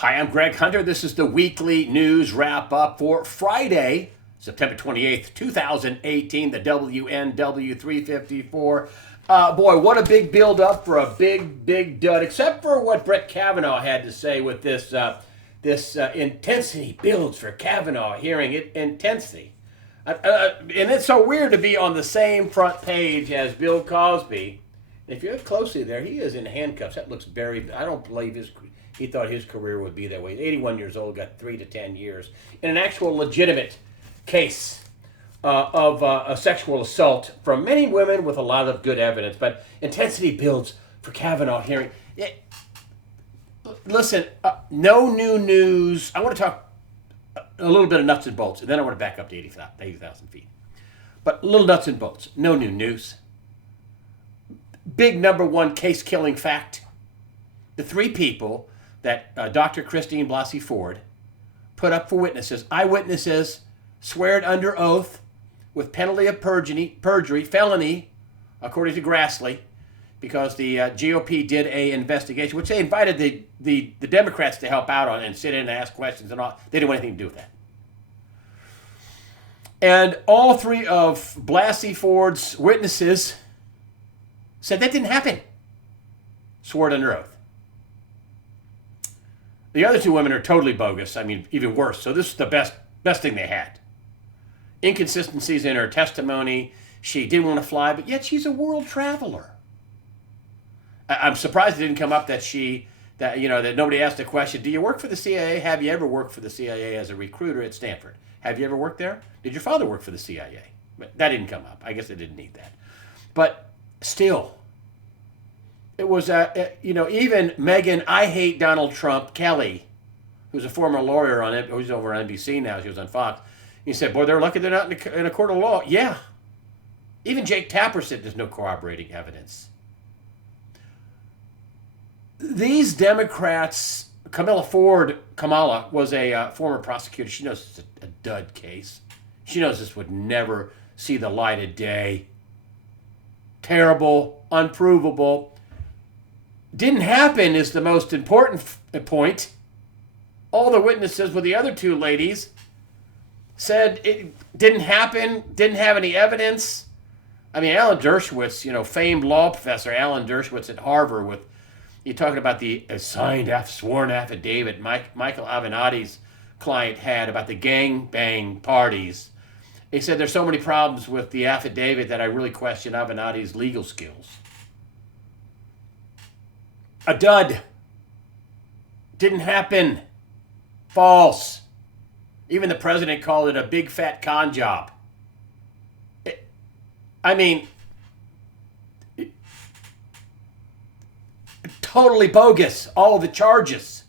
Hi, I'm Greg Hunter. This is the weekly news wrap up for Friday, September 28th, 2018, the WNW 354. Boy, what a big build up for a big dud, except for what Brett Kavanaugh had to say with this intensity builds for Kavanaugh hearing it, intensity. And it's so weird to be on the same front page as Bill Cosby. If you look closely there, he is in handcuffs. That looks very, I don't believe he thought his career would be that way. He's 81 years old, got 3 to 10 years in an actual legitimate case of a sexual assault from many women with a lot of good evidence. But intensity builds for Kavanaugh hearing. Listen, no new news. I want to talk a little bit of nuts and bolts, and then I want to back up to 80,000 feet. But a little nuts and bolts. No new news. Big number one case-killing fact. The 3 people that Dr. Christine Blasey Ford put up for witnesses, eyewitnesses, sweared under oath with penalty of perjury, felony, according to Grassley, because the GOP did a investigation, which they invited the Democrats to help out on and sit in and ask questions and all. They didn't want anything to do with that. And all 3 of Blasey Ford's witnesses said that didn't happen. Swore under oath. The other 2 women are totally bogus. I mean, even worse. So this is the best thing they had. Inconsistencies in her testimony. She didn't want to fly, but yet she's a world traveler. I'm surprised it didn't come up that nobody asked the question, do you work for the CIA? Have you ever worked for the CIA as a recruiter at Stanford? Have you ever worked there? Did your father work for the CIA? But that didn't come up. I guess they didn't need that. But still, it was, even Megyn, I hate Donald Trump, Kelly, who's a former lawyer on it, who's over on NBC now, she was on Fox. He said, boy, they're lucky they're not in a court of law. Yeah. Even Jake Tapper said there's no corroborating evidence. These Democrats, Kamala was a former prosecutor. She knows it's a dud case. She knows this would never see the light of day. Terrible, unprovable. Didn't happen is the most important point. All the witnesses with the other 2 ladies said it didn't happen, didn't have any evidence. I mean, Alan Dershowitz, famed law professor Alan Dershowitz at Harvard, you're talking about the signed sworn affidavit Michael Avenatti's client had about the gangbang parties. He said there's so many problems with the affidavit that I really question Avenatti's legal skills. A dud. Didn't happen. False. Even the president called it a big fat con job. Totally bogus, all of the charges.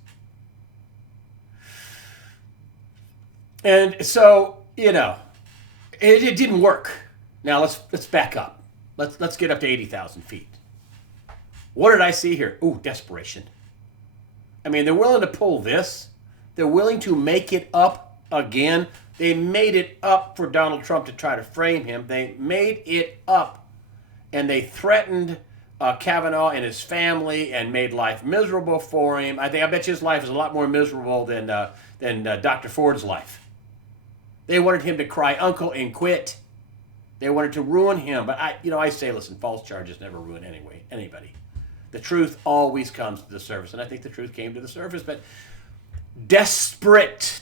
And so, it didn't work. Now let's back up. Let's get up to 80,000 feet. What did I see here? Ooh, desperation. I mean, they're willing to pull this. They're willing to make it up again. They made it up for Donald Trump to try to frame him. They made it up, and they threatened Kavanaugh and his family and made life miserable for him. I bet you his life is a lot more miserable than Dr. Ford's life. They wanted him to cry uncle and quit. They wanted to ruin him. But I say, listen, false charges never ruin anybody. The truth always comes to the surface, and I think the truth came to the surface. But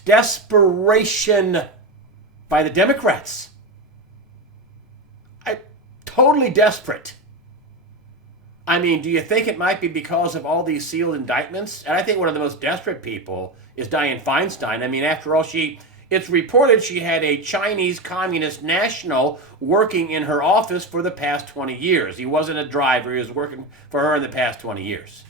desperation by the Democrats. Totally desperate. I mean, do you think it might be because of all these sealed indictments? And I think one of the most desperate people is Dianne Feinstein. I mean, after all, it's reported she had a Chinese communist national working in her office for the past 20 years. He wasn't a driver. He was working for her in the past 20 years.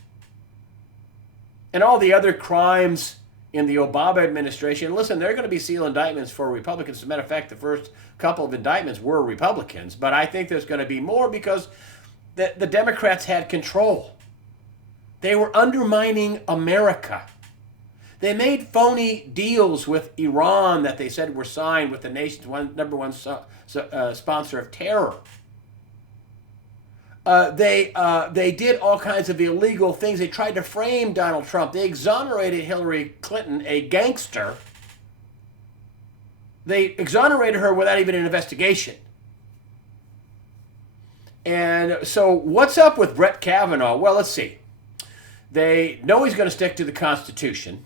And all the other crimes in the Obama administration, listen, there are going to be sealed indictments for Republicans. As a matter of fact, the first couple of indictments were Republicans. But I think there's going to be more because the Democrats had control. They were undermining America. They made phony deals with Iran that they said were signed with the nation's number one sponsor of terror. They did all kinds of illegal things. They tried to frame Donald Trump. They exonerated Hillary Clinton, a gangster. They exonerated her without even an investigation. And so what's up with Brett Kavanaugh? Well, let's see. They know he's going to stick to the Constitution.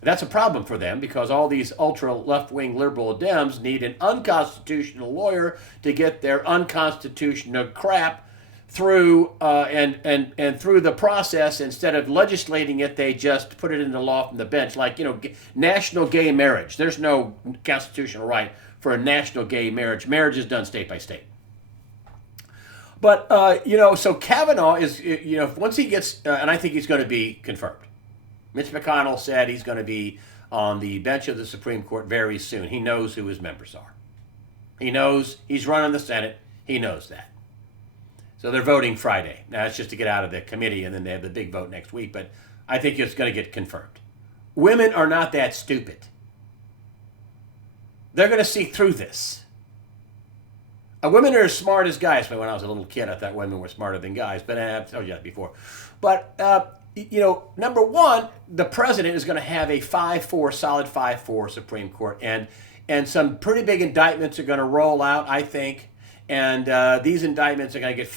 That's a problem for them because all these ultra left-wing liberal Dems need an unconstitutional lawyer to get their unconstitutional crap through and through the process. Instead of legislating it, they just put it into law from the bench, like, you know, national gay marriage. There's no constitutional right for a national gay marriage. Marriage is done state by state. But, you know, so Kavanaugh is, you know, once he gets, and I think he's going to be confirmed. Mitch McConnell said he's going to be on the bench of the Supreme Court very soon. He knows who his members are. He knows he's running the Senate. He knows that. So they're voting Friday. Now, it's just to get out of the committee, and then they have the big vote next week. But I think it's going to get confirmed. Women are not that stupid. They're going to see through this. Women are as smart as guys. When I was a little kid, I thought women were smarter than guys, but I've told you that before. But, you know, number one, the president is going to have a 5-4, solid 5-4 Supreme Court. And some pretty big indictments are going to roll out, I think. And these indictments are going to get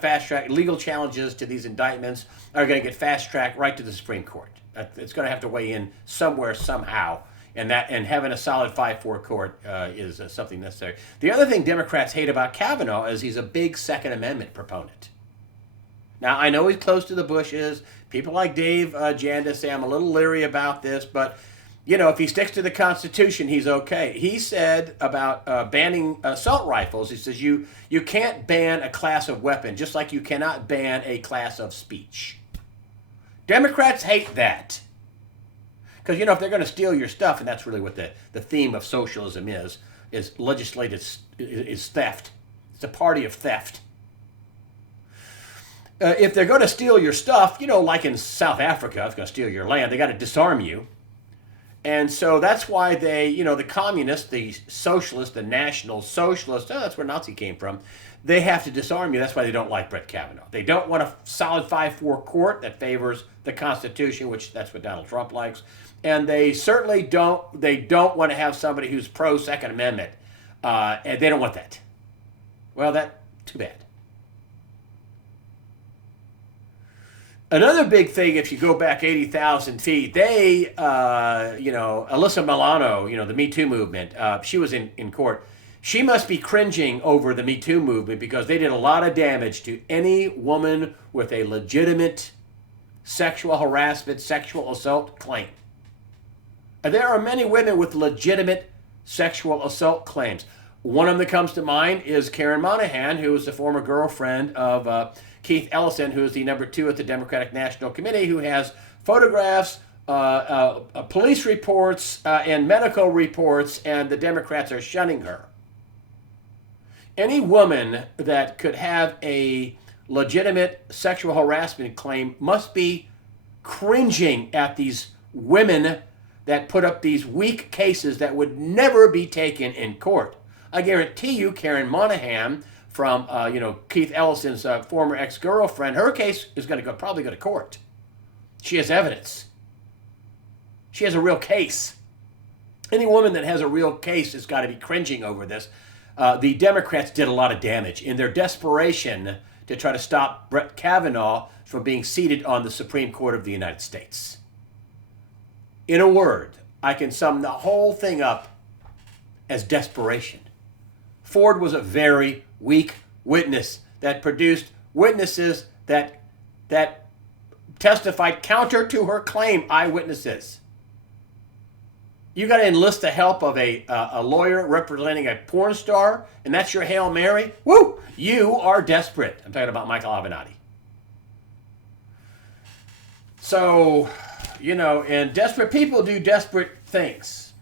fast-tracked. Legal challenges to these indictments are going to get fast-tracked right to the Supreme Court. It's going to have to weigh in somewhere, somehow. And having a solid 5-4 court is something necessary. The other thing Democrats hate about Kavanaugh is he's a big Second Amendment proponent. Now, I know he's close to the Bushes. People like Dave Janda say I'm a little leery about this, but, you know, if he sticks to the Constitution, he's okay. He said about banning assault rifles, he says you can't ban a class of weapon, just like you cannot ban a class of speech. Democrats hate that. Because, you know, if they're going to steal your stuff, and that's really what the theme of socialism is legislative, is theft. It's a party of theft. If they're going to steal your stuff, you know, like in South Africa, if they're going to steal your land, they got to disarm you. And so that's why they, you know, the communists, the socialists, the national socialists, that's where Nazi came from, they have to disarm you. That's why they don't like Brett Kavanaugh. They don't want a solid 5-4 court that favors the Constitution, which that's what Donald Trump likes. And they certainly don't want to have somebody who's pro-Second Amendment. And they don't want that. Well, that's too bad. Another big thing, if you go back 80,000 feet, they, you know, Alyssa Milano, you know, the Me Too movement, she was in court. She must be cringing over the Me Too movement because they did a lot of damage to any woman with a legitimate sexual harassment, sexual assault claim. And there are many women with legitimate sexual assault claims. One of them that comes to mind is Karen Monahan, who was the former girlfriend of Keith Ellison, who is the number 2 at the Democratic National Committee, who has photographs, police reports, and medical reports, and the Democrats are shunning her. Any woman that could have a legitimate sexual harassment claim must be cringing at these women that put up these weak cases that would never be taken in court. I guarantee you, Karen Monahan from you know, Keith Ellison's former ex-girlfriend, her case is going to probably go to court. She has evidence. She has a real case. Any woman that has a real case has got to be cringing over this. The Democrats did a lot of damage in their desperation to try to stop Brett Kavanaugh from being seated on the Supreme Court of the United States. In a word, I can sum the whole thing up as desperation. Ford was a very weak witness that produced witnesses that testified counter to her claim, eyewitnesses. You got to enlist the help of a lawyer representing a porn star, and that's your Hail Mary? Woo! You are desperate. I'm talking about Michael Avenatti. So, you know, and desperate people do desperate things.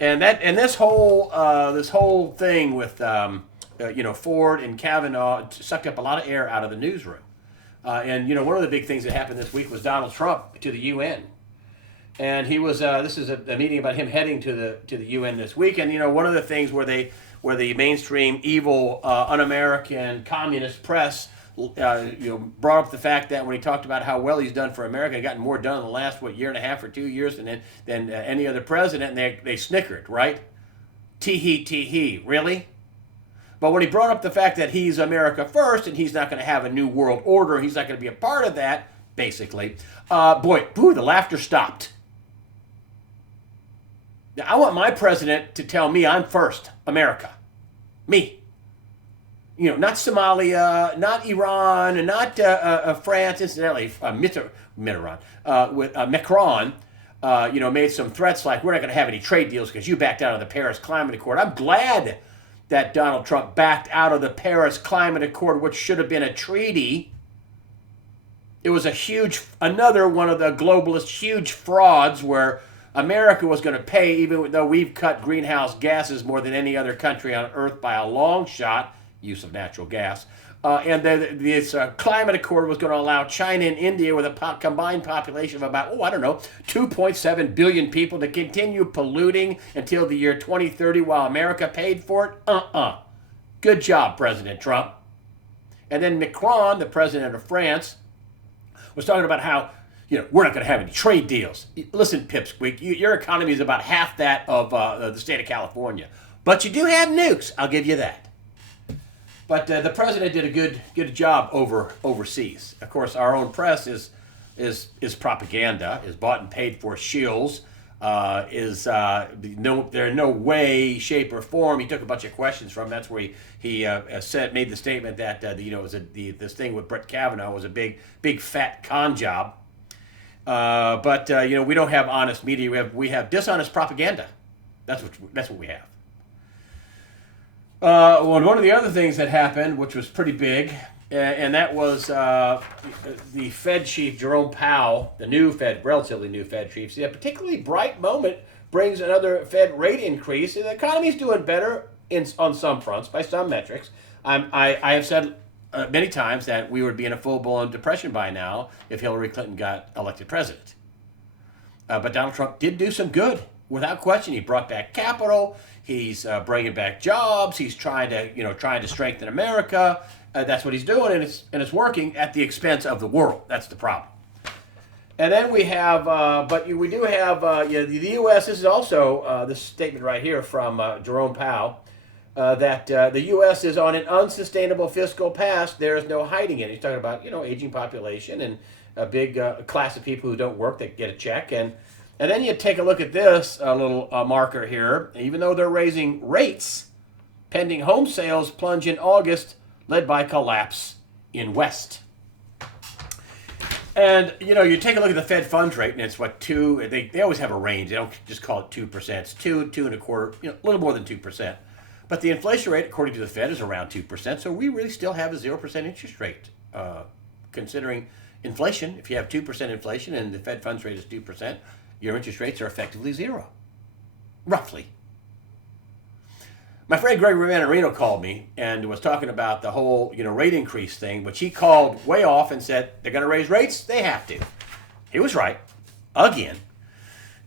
And this whole thing with you know, Ford and Kavanaugh sucked up a lot of air out of the newsroom. And you know, one of the big things that happened this week was Donald Trump to the UN. And he was this is a meeting about him heading to the UN this week. And you know, one of the things where the mainstream evil un-American communist press brought up the fact that when he talked about how well he's done for America, gotten more done in the last year and a half or 2 years than any other president, and they snickered, right? Tee hee, really? But when he brought up the fact that he's America first and he's not going to have a new world order, he's not going to be a part of that, basically, the laughter stopped. Now, I want my president to tell me I'm first, America. Me. Not Somalia, not Iran, not France, incidentally, Mitterrand, with Macron, made some threats like, we're not going to have any trade deals because you backed out of the Paris Climate Accord. I'm glad that Donald Trump backed out of the Paris Climate Accord, which should have been a treaty. It was another one of the globalist huge frauds where America was going to pay, even though we've cut greenhouse gases more than any other country on Earth by a long shot, use of natural gas. And this climate accord was going to allow China and India, with a combined population of about, 2.7 billion people, to continue polluting until the year 2030 while America paid for it. Good job, President Trump. And then Macron, the president of France, was talking about how, we're not going to have any trade deals. Listen, Pipsqueak, your economy is about half that of the state of California. But you do have nukes, I'll give you that. But the president did a good job overseas. Of course, our own press is propaganda, is bought and paid for shills, there in no way, shape, or form. He took a bunch of questions from. That's where he made the statement that this thing with Brett Kavanaugh was a big fat con job. But we don't have honest media. We have dishonest propaganda. That's what we have. One of the other things that happened, which was pretty big, and that was the Fed chief, Jerome Powell, relatively new Fed chief. See, a particularly bright moment brings another Fed rate increase. The economy's doing better on some fronts, by some metrics. I have said many times that we would be in a full-blown depression by now if Hillary Clinton got elected president. But Donald Trump did do some good, without question. He brought back capital. He's bringing back jobs. He's trying to strengthen America. That's what he's doing, and it's working at the expense of the world. That's the problem. And then we have, we do have the U.S. This is also this statement right here from Jerome Powell. That the U.S. is on an unsustainable fiscal path. There is no hiding it. He's talking about, aging population and a big class of people who don't work that get a check. And then you take a look at this little marker here. Even though they're raising rates, pending home sales plunge in August, led by collapse in West. And, you take a look at the Fed funds rate, and it's 2, they always have a range. They don't just call it 2%. It's 2.25%, a little more than 2%. But the inflation rate, according to the Fed, is around 2%. So we really still have a 0% interest rate, considering inflation. If you have 2% inflation and the Fed funds rate is 2%, your interest rates are effectively zero, roughly. My friend Greg Manarino called me and was talking about the whole, rate increase thing, which he called way off and said, they're going to raise rates? They have to. He was right. Again.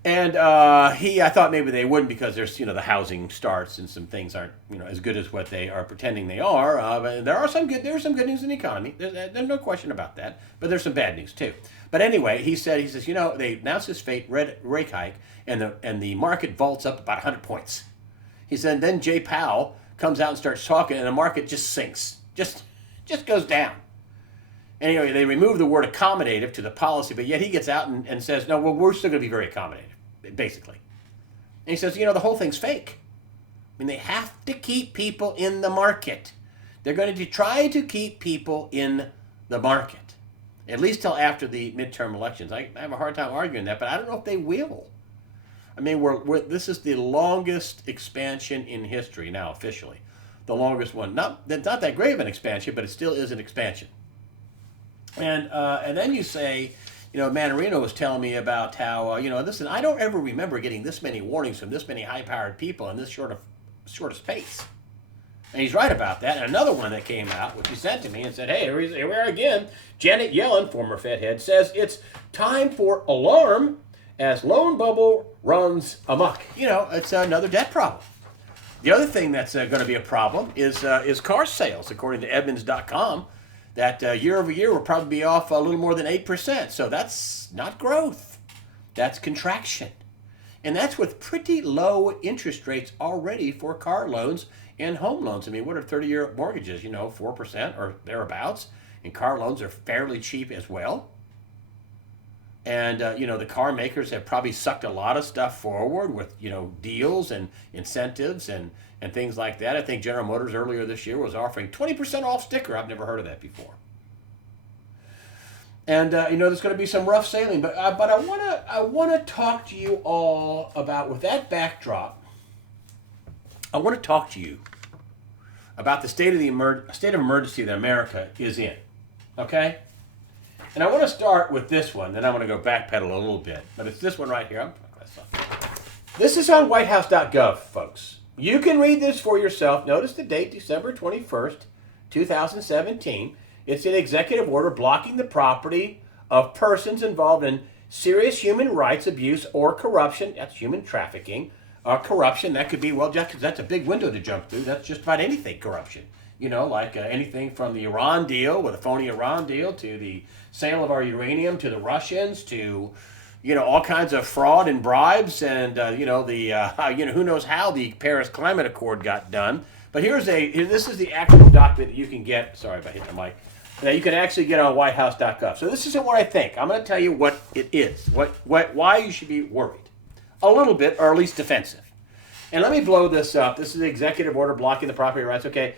And I thought maybe they wouldn't because there's, the housing starts and some things aren't, as good as what they are pretending they are. But there's some good news in the economy. There's no question about that. But there's some bad news too. But anyway, he says, they announced this rate hike and the market vaults up about 100 points. He said, then Jay Powell comes out and starts talking and the market just sinks, just goes down. Anyway, they remove the word accommodative to the policy, but yet he gets out and says, no, well, we're still going to be very accommodative, basically. And he says, the whole thing's fake. I mean, they have to keep people in the market. They're going to try to keep people in the market, at least till after the midterm elections. I have a hard time arguing that, but I don't know if they will. I mean, this is the longest expansion in history now, officially. The longest one. Not that great of an expansion, but it still is an expansion. And then you say, Manarino was telling me about how, listen, I don't ever remember getting this many warnings from this many high-powered people in this short of space. And he's right about that. And another one that came out, which he sent to me and said, hey, here we are again. Janet Yellen, former Fed head, says it's time for alarm as loan bubble runs amok. It's another debt problem. The other thing that's going to be a problem is car sales. According to Edmunds.com, that year over year will probably be off a little more than 8%. So that's not growth, that's contraction. And that's with pretty low interest rates already for car loans and home loans. I mean, what are 30-year mortgages? 4% or thereabouts. And car loans are fairly cheap as well. And, the car makers have probably sucked a lot of stuff forward with, deals and incentives and things like that. I think General Motors earlier this year was offering 20% off sticker. I've never heard of that before. And, there's going to be some rough sailing. But I want to talk to you all about, with that backdrop, I want to talk to you about the state of emergency that America is in. Okay? And I want to start with this one, then I'm going to go backpedal a little bit. But it's this one right here. This is on whitehouse.gov, folks. You can read this for yourself. Notice the date, December 21st, 2017. It's an executive order blocking the property of persons involved in serious human rights abuse or corruption. That's human trafficking. Corruption, that could be, well, just because that's a big window to jump through. That's just about anything corruption. Like anything from the Iran deal, with a phony Iran deal, to the sale of our uranium to the Russians, to, all kinds of fraud and bribes, and, who knows how the Paris Climate Accord got done. But this is the actual document that you can get, sorry if I hit the mic, that you can actually get on whitehouse.gov. So this isn't what I think. I'm going to tell you what it is, why you should be worried. A little bit, or at least defensive. And let me blow this up. This is the executive order blocking the property rights, okay?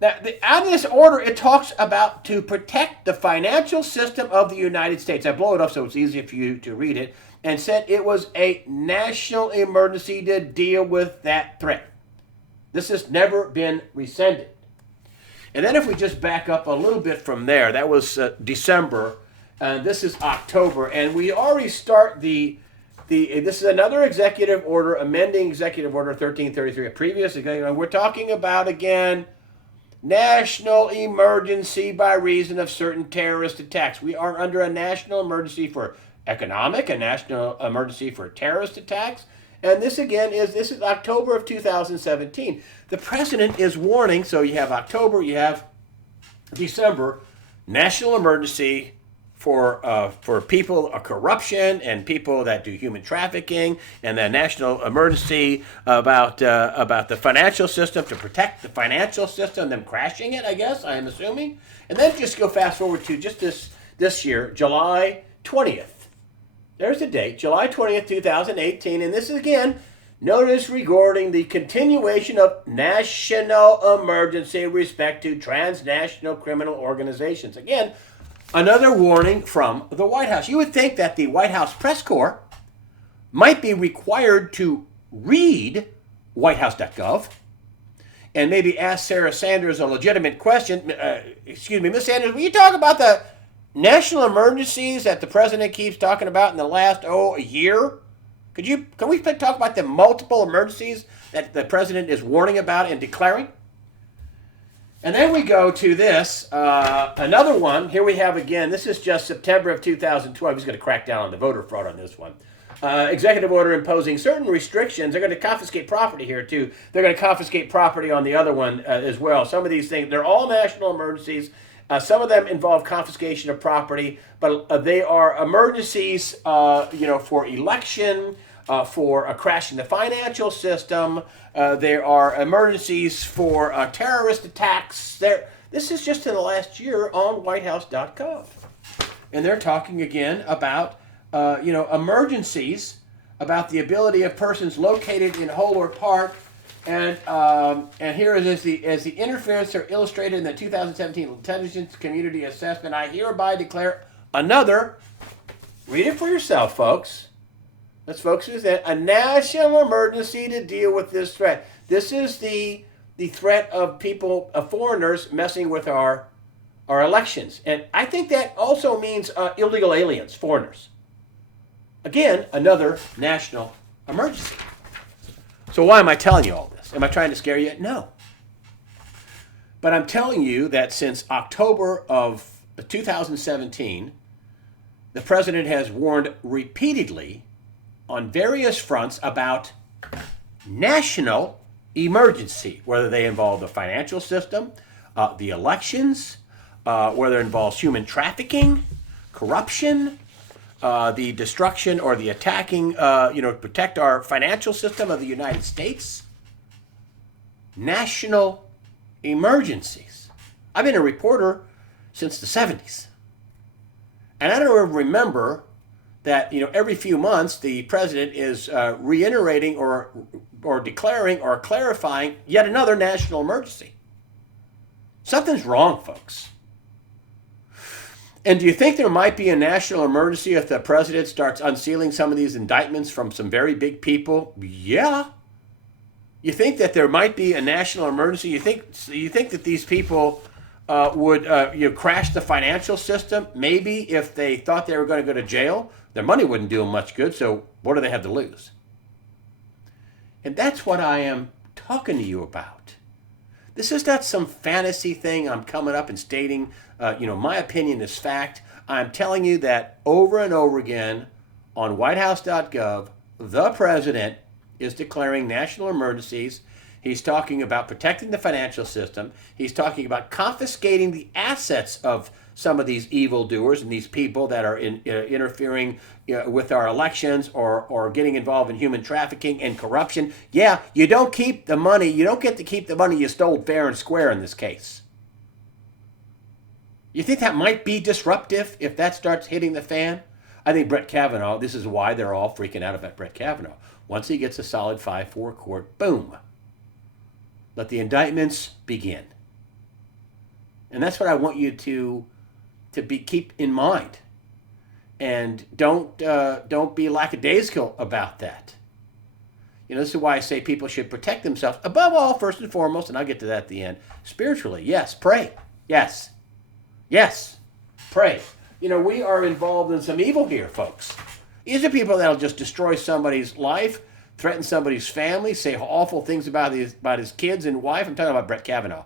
Now, out of this order, it talks about to protect the financial system of the United States. I blow it up so it's easy for you to read it, and said it was a national emergency to deal with that threat. This has never been rescinded. And then if we just back up a little bit from there, that was December, and this is October, and we already start this is another executive order, amending Executive Order 1333, a previous executive order. We're talking about, again, national emergency by reason of certain terrorist attacks. We are under a national emergency for economic, a national emergency for terrorist attacks. And this is October of 2017. The president is warning, so you have October, you have December, national emergency for people of corruption and people that do human trafficking, and the national emergency about the financial system, to protect the financial system, them crashing it, I guess, I am assuming. And then just go fast forward to just this year, July 20th. There's the date, July 20th, 2018, and this is again, notice regarding the continuation of national emergency with respect to transnational criminal organizations. Again, another warning from the White House. You would think that the White House press corps might be required to read whitehouse.gov and maybe ask Sarah Sanders a legitimate question. Excuse me, Ms. Sanders, will you talk about the national emergencies that the president keeps talking about in the last, a year? Can we talk about the multiple emergencies that the president is warning about and declaring? And then we go to this, another one. Here we have again, this is just September of 2012. He's going to crack down on the voter fraud on this one. Executive order imposing certain restrictions. They're going to confiscate property here too. They're going to confiscate property on the other one as well. Some of these things, they're all national emergencies. Some of them involve confiscation of property, but they are emergencies, for election, for crashing the financial system. There are emergencies for terrorist attacks. This is just in the last year on whitehouse.gov. And they're talking again about, emergencies, about the ability of persons located in whole or part. And here is as the interference are illustrated in the 2017 Intelligence Community Assessment. I hereby declare another, read it for yourself, folks. Let's focus on that. A national emergency to deal with this threat. This is the threat of people, of foreigners messing with our elections. And I think that also means illegal aliens, foreigners. Again, another national emergency. So why am I telling you all this? Am I trying to scare you? No. But I'm telling you that since October of 2017, the president has warned repeatedly on various fronts about national emergency, whether they involve the financial system, the elections, whether it involves human trafficking, corruption, the destruction or the attacking, to protect our financial system of the United States. National emergencies. I've been a reporter since the 70s. And I don't remember that, every few months the president is reiterating or declaring or clarifying yet another national emergency. Something's wrong, folks. And do you think there might be a national emergency if the president starts unsealing some of these indictments from some very big people? Yeah. You think that there might be a national emergency? You think that these people would crash the financial system? Maybe if they thought they were going to go to jail, their money wouldn't do them much good. So what do they have to lose? And that's what I am talking to you about. This is not some fantasy thing I'm coming up and stating, my opinion is fact. I'm telling you that over and over again on whitehouse.gov, the president is declaring national emergencies. He's talking about protecting the financial system. He's talking about confiscating the assets of some of these evildoers and these people that are interfering with our elections or getting involved in human trafficking and corruption. Yeah, you don't keep the money. You don't get to keep the money you stole fair and square in this case. You think that might be disruptive if that starts hitting the fan? I think Brett Kavanaugh, this is why they're all freaking out about Brett Kavanaugh. Once he gets a solid 5-4 court, boom. Let the indictments begin. And that's what I want you to keep in mind. And don't be lackadaisical about that. This is why I say people should protect themselves. Above all, first and foremost, and I'll get to that at the end, spiritually. Yes, pray. Yes. Yes, pray. We are involved in some evil here, folks. These are people that'll just destroy somebody's life, threaten somebody's family, say awful things about his kids and wife. I'm talking about Brett Kavanaugh.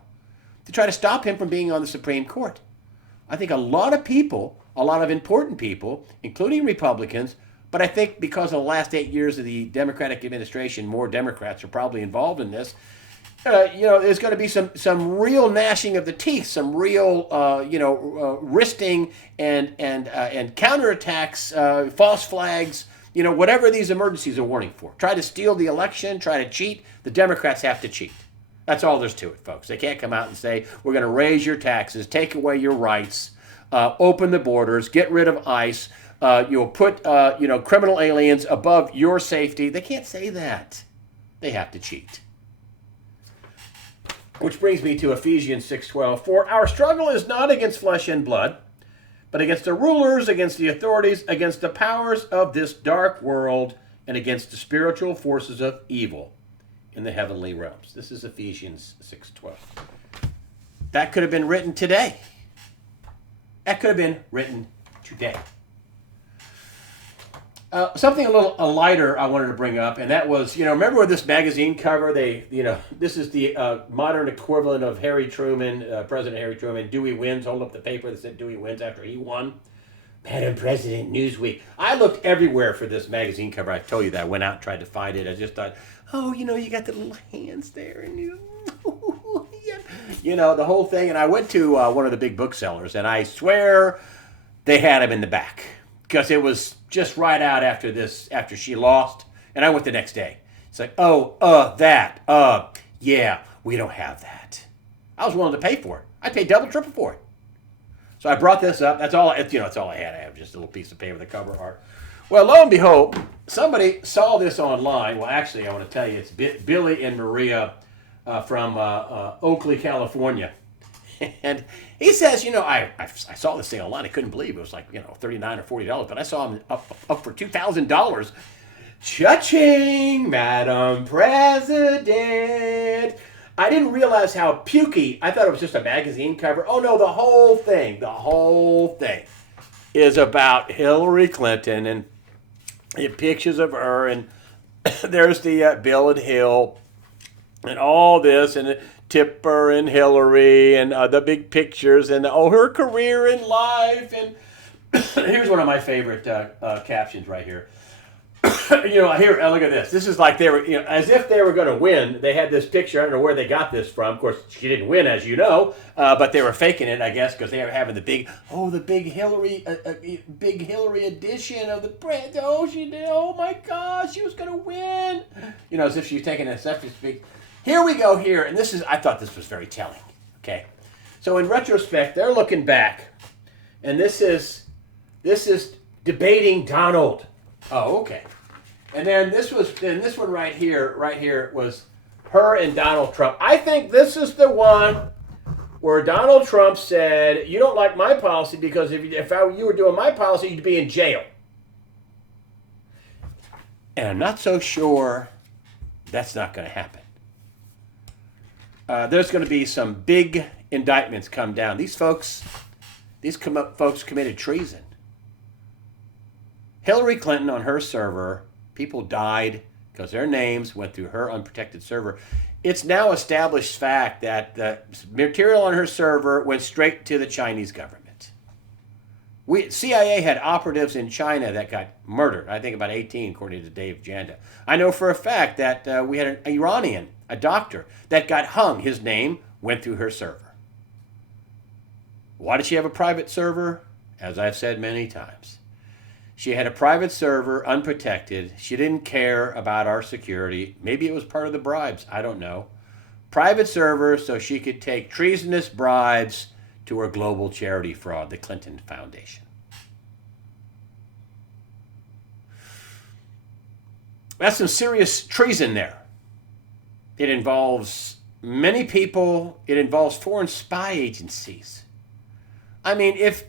To try to stop him from being on the Supreme Court. I think a lot of people, a lot of important people, including Republicans, but I think because of the last 8 years of the Democratic administration, more Democrats are probably involved in this. There's going to be some real gnashing of the teeth, some real, wristing and counterattacks, false flags, whatever these emergencies are warning for. Try to steal the election, try to cheat. The Democrats have to cheat. That's all there's to it, folks. They can't come out and say, we're going to raise your taxes, take away your rights, open the borders, get rid of ICE, you'll put, criminal aliens above your safety. They can't say that. They have to cheat. Which brings me to Ephesians 6:12. For our struggle is not against flesh and blood, but against the rulers, against the authorities, against the powers of this dark world, and against the spiritual forces of evil in the heavenly realms. This is Ephesians 6:12. That could have been written today. That could have been written today. Something a little lighter I wanted to bring up, and that was, remember this magazine cover? This is the modern equivalent of Harry Truman, President Harry Truman. Dewey wins. Hold up the paper that said Dewey wins after he won. Madam President, Newsweek. I looked everywhere for this magazine cover. I told you that. I went out and tried to find it. I just thought, you got the little hands there, and the whole thing. And I went to one of the big booksellers, and I swear they had him in the back. Because it was just right out after she lost, and I went the next day. It's like, yeah, we don't have that. I was willing to pay for it. I paid double, triple for it. So I brought this up. That's all. That's all I had. I have just a little piece of paper with the cover art. Well, lo and behold, somebody saw this online. Well, actually, I want to tell you, it's Billy and Maria from Oakley, California. And he says, I saw this thing online. I couldn't believe it was like, $39 or $40, but I saw him up for $2,000. Cha-ching, Madam President. I didn't realize how pukey. I thought it was just a magazine cover. Oh, no, the whole thing is about Hillary Clinton and pictures of her. And there's the Bill and Hill and all this and Tipper and Hillary and the big pictures and her career in life. And here's one of my favorite captions right here. Here, look at this. This is like they were, as if they were going to win. They had this picture. I don't know where they got this from. Of course, she didn't win, as you know, but they were faking it, I guess, because they were having the big Hillary edition of the press. Oh, she did. Oh my gosh, she was going to win. As if she's taking a selfie speak. Here we go here, and I thought this was very telling. Okay, so in retrospect, they're looking back, and this is debating Donald. Oh, okay. And then this one right here was her and Donald Trump. I think this is the one where Donald Trump said, "You don't like my policy because if you were doing my policy, you'd be in jail." And I'm not so sure that's not going to happen. There's going to be some big indictments come down. These folks committed treason. Hillary Clinton on her server, people died because their names went through her unprotected server. It's now established fact that the material on her server went straight to the Chinese government. CIA had operatives in China that got murdered. I think about 18, according to Dave Janda. I know for a fact that we had an Iranian, a doctor, that got hung. His name went through her server. Why did she have a private server? As I've said many times. She had a private server, unprotected. She didn't care about our security. Maybe it was part of the bribes. I don't know. Private server so she could take treasonous bribes to her global charity fraud, the Clinton Foundation. That's some serious treason there. It involves many people. It involves foreign spy agencies. I mean, if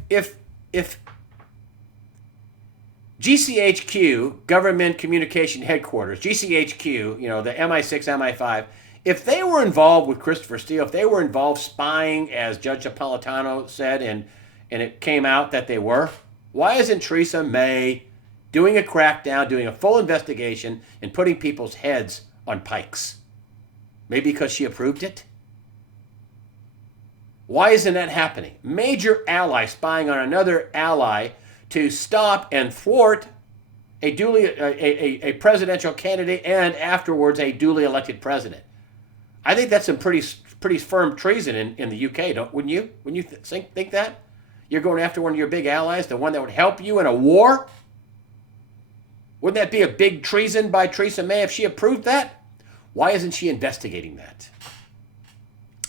GCHQ, Government Communication Headquarters, GCHQ, the MI6, MI5, if they were involved with Christopher Steele, if they were involved spying, as Judge Napolitano said, and it came out that they were, why isn't Theresa May doing a crackdown, doing a full investigation, and putting people's heads on pikes? Maybe because she approved it? Why isn't that happening? Major ally spying on another ally to stop and thwart a presidential candidate and afterwards a duly elected president. I think that's some pretty firm treason in the UK, wouldn't you? Wouldn't you think that? You're going after one of your big allies, the one that would help you in a war? Wouldn't that be a big treason by Theresa May if she approved that? Why isn't she investigating that?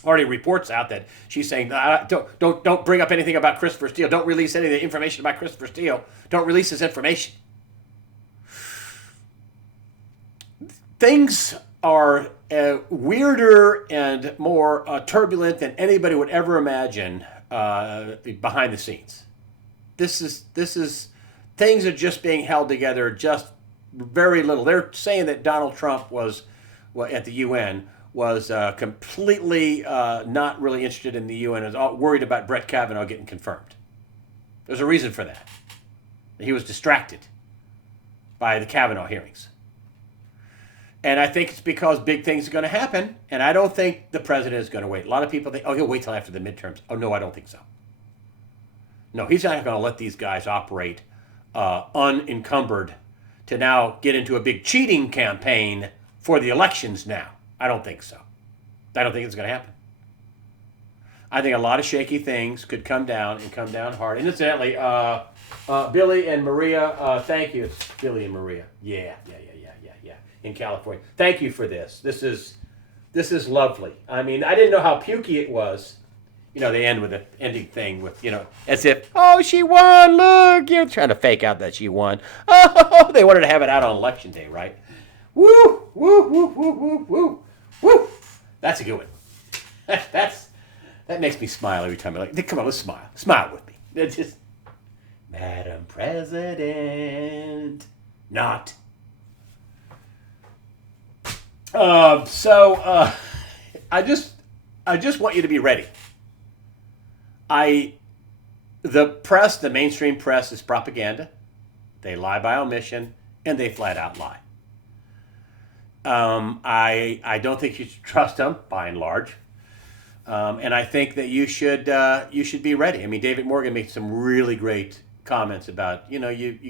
Already reports out that she's saying, don't bring up anything about Christopher Steele. Don't release any of the information about Christopher Steele. Don't release this information. Things are weirder and more turbulent than anybody would ever imagine behind the scenes. This is things are just being held together just very little. They're saying that Donald Trump was at the UN. Was completely not really interested in the UN, was worried about Brett Kavanaugh getting confirmed. There's a reason for that. He was distracted by the Kavanaugh hearings. And I think it's because big things are going to happen, and I don't think the president is going to wait. A lot of people think, he'll wait till after the midterms. Oh, no, I don't think so. No, he's not going to let these guys operate unencumbered to now get into a big cheating campaign for the elections now. I don't think so. I don't think it's going to happen. I think a lot of shaky things could come down and come down hard. And incidentally, Billy and Maria, thank you. It's Billy and Maria. Yeah. In California. Thank you for this. This is lovely. I mean, I didn't know how pukey it was. They end with an ending thing with, as if, oh, she won. Look, you're trying to fake out that she won. Oh, they wanted to have it out on election day, right? Woo, woo, woo, woo, woo, woo. Woo! That's a good one. That makes me smile every time. Come on, let's smile. Smile with me. It's just, Madam President. Not. I just want you to be ready. The press, the mainstream press, is propaganda. They lie by omission, and they flat out lie. I don't think you should trust them by and large, and I think that you should be ready. I mean, David Morgan made some really great comments about, you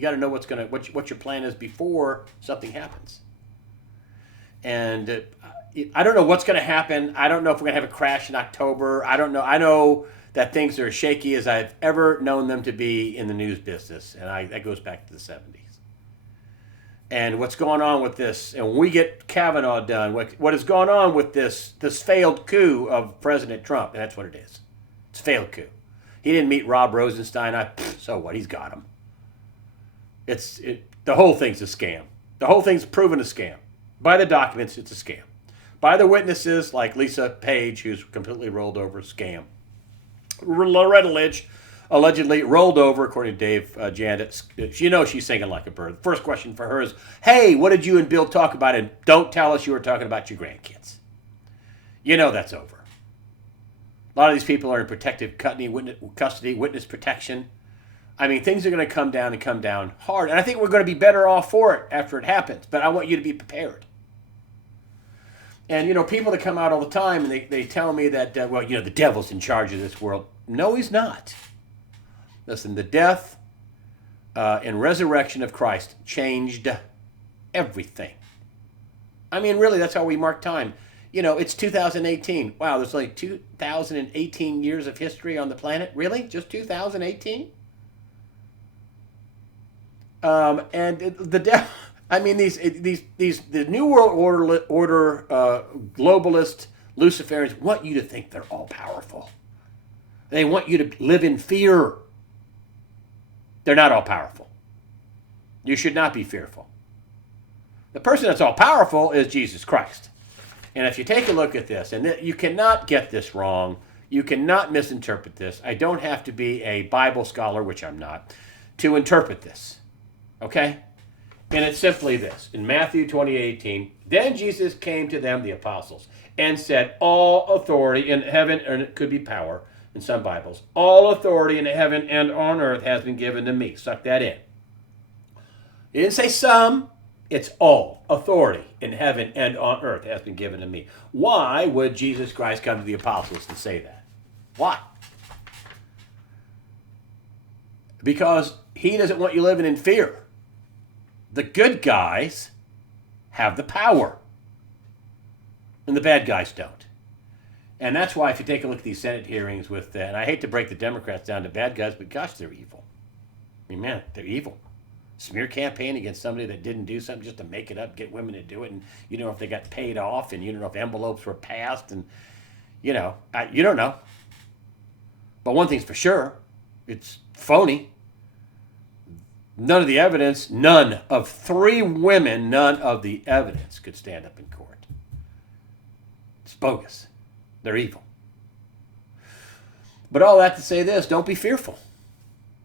got to know what your plan is before something happens. And I don't know what's going to happen. I don't know if we're going to have a crash in October. I don't know. I know that things are as shaky as I've ever known them to be in the news business, and that goes back to the 70s. And what's going on with this, and when we get Kavanaugh done, what is going on with this failed coup of President Trump, and that's what it is. It's a failed coup. He didn't meet Rob Rosenstein. So what? He's got him. The whole thing's a scam. The whole thing's proven a scam. By the documents, it's a scam. By the witnesses, like Lisa Page, who's completely rolled over, scam. Loretta Lynch allegedly rolled over, according to Dave Janet. She's singing like a bird. The first question for her is, hey, what did you and Bill talk about? And don't tell us you were talking about your grandkids. That's over. A lot of these people are in protective custody, witness protection. I mean, things are going to come down hard. And I think we're going to be better off for it after it happens. But I want you to be prepared. And, people that come out all the time and they tell me that, the devil's in charge of this world. No, he's not. Listen, the death and resurrection of Christ changed everything. I mean, really, that's how we mark time. It's 2018. Wow, there's like 2018 years of history on the planet. Really? Just 2018? And the devil... I mean, the New World Order globalist Luciferians want you to think they're all powerful. They want you to live in fear. They're not all powerful. You should not be fearful. The person that's all powerful is Jesus Christ. And if you take a look at this, and you cannot get this wrong, you cannot misinterpret this. I don't have to be a Bible scholar, which I'm not, to interpret this. Okay? And it's simply this. In Matthew 20:18, then Jesus came to them, the apostles, and said, all authority in heaven, and it could be power in some Bibles, all authority in heaven and on earth has been given to me. Suck that in. He didn't say some. It's all authority in heaven and on earth has been given to me. Why would Jesus Christ come to the apostles and say that? Why? Because he doesn't want you living in fear. The good guys have the power, and the bad guys don't. And that's why if you take a look at these Senate hearings with, and I hate to break the Democrats down to bad guys, but gosh, they're evil. I mean, man, they're evil. Smear campaign against somebody that didn't do something just to make it up, get women to do it, and you don't know if they got paid off, and you don't know if envelopes were passed, and you don't know. But one thing's for sure, it's phony. None of the evidence, none of 3 women, none of the evidence could stand up in court. It's bogus. They're evil. But all that to say this, don't be fearful.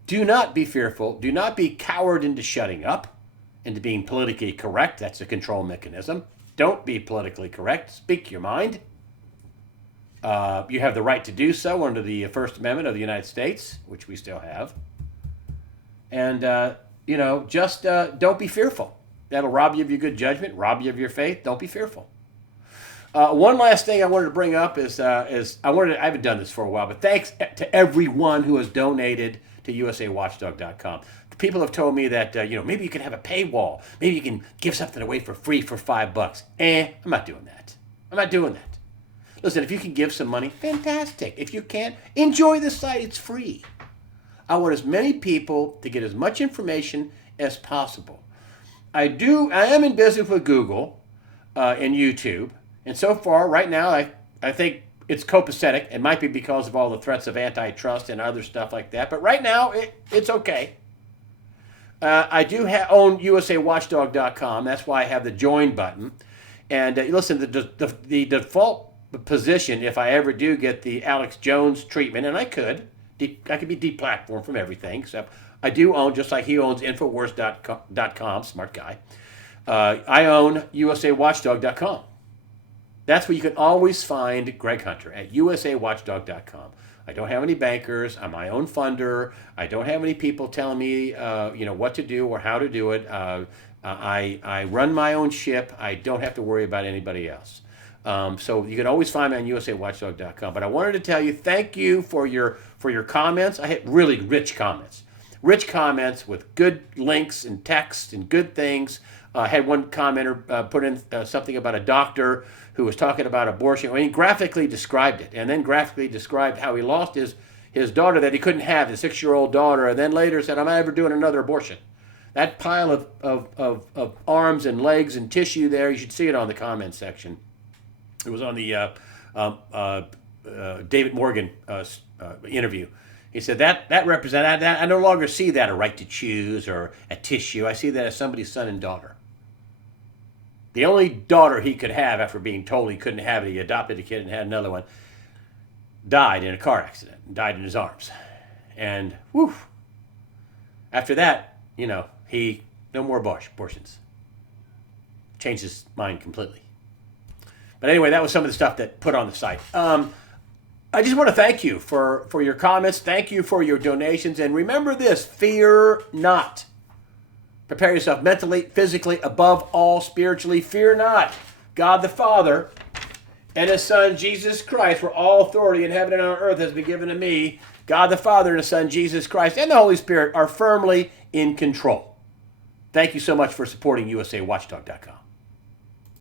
Do not be fearful. Do not be cowered into shutting up, into being politically correct. That's a control mechanism. Don't be politically correct. Speak your mind. You have the right to do so under the First Amendment of the United States, which we still have. And, just don't be fearful. That'll rob you of your good judgment, rob you of your faith. Don't be fearful. One last thing I wanted to bring up is I haven't done this for a while, but thanks to everyone who has donated to USAWatchdog.com. People have told me that, maybe you can have a paywall. Maybe you can give something away for free for $5. I'm not doing that. I'm not doing that. Listen, if you can give some money, fantastic. If you can't, enjoy the site. It's free. I want as many people to get as much information as possible. I am in business with Google and YouTube. And so far, right now, I think it's copacetic. It might be because of all the threats of antitrust and other stuff like that. But right now, it's okay. I do own USAWatchdog.com. That's why I have the join button. And listen, the default position, if I ever do get the Alex Jones treatment, and I could be deplatformed from everything, except I do own, just like he owns Infowars.com, smart guy, I own USAWatchdog.com. That's where you can always find Greg Hunter, at USAWatchdog.com. I don't have any bankers. I'm my own funder. I don't have any people telling me, what to do or how to do it. I run my own ship. I don't have to worry about anybody else. So you can always find me on USAWatchdog.com. But I wanted to tell you, thank you for your comments. I had really rich comments. rich comments with good links and text and good things. Had one commenter put in something about a doctor who was talking about abortion. He graphically described it, and then graphically described how he lost his daughter that he couldn't have, his 6-year-old daughter, and then later said, I'm not ever doing another abortion. That pile of arms and legs and tissue there, you should see it on the comments section. It was on the David Morgan interview. He said that represents, I no longer see that a right to choose or a tissue. I see that as somebody's son and daughter. The only daughter he could have after being told he couldn't have it, he adopted a kid and had another one, died in a car accident, died in his arms. And whew, after that, he, no more abortions. Changed his mind completely. But anyway, that was some of the stuff that put on the site. I just want to thank you for your comments. Thank you for your donations. And remember this, fear not. Prepare yourself mentally, physically, above all, spiritually. Fear not. God the Father and His Son, Jesus Christ, for all authority in heaven and on earth has been given to me. God the Father and His Son, Jesus Christ, and the Holy Spirit are firmly in control. Thank you so much for supporting USAWatchdog.com.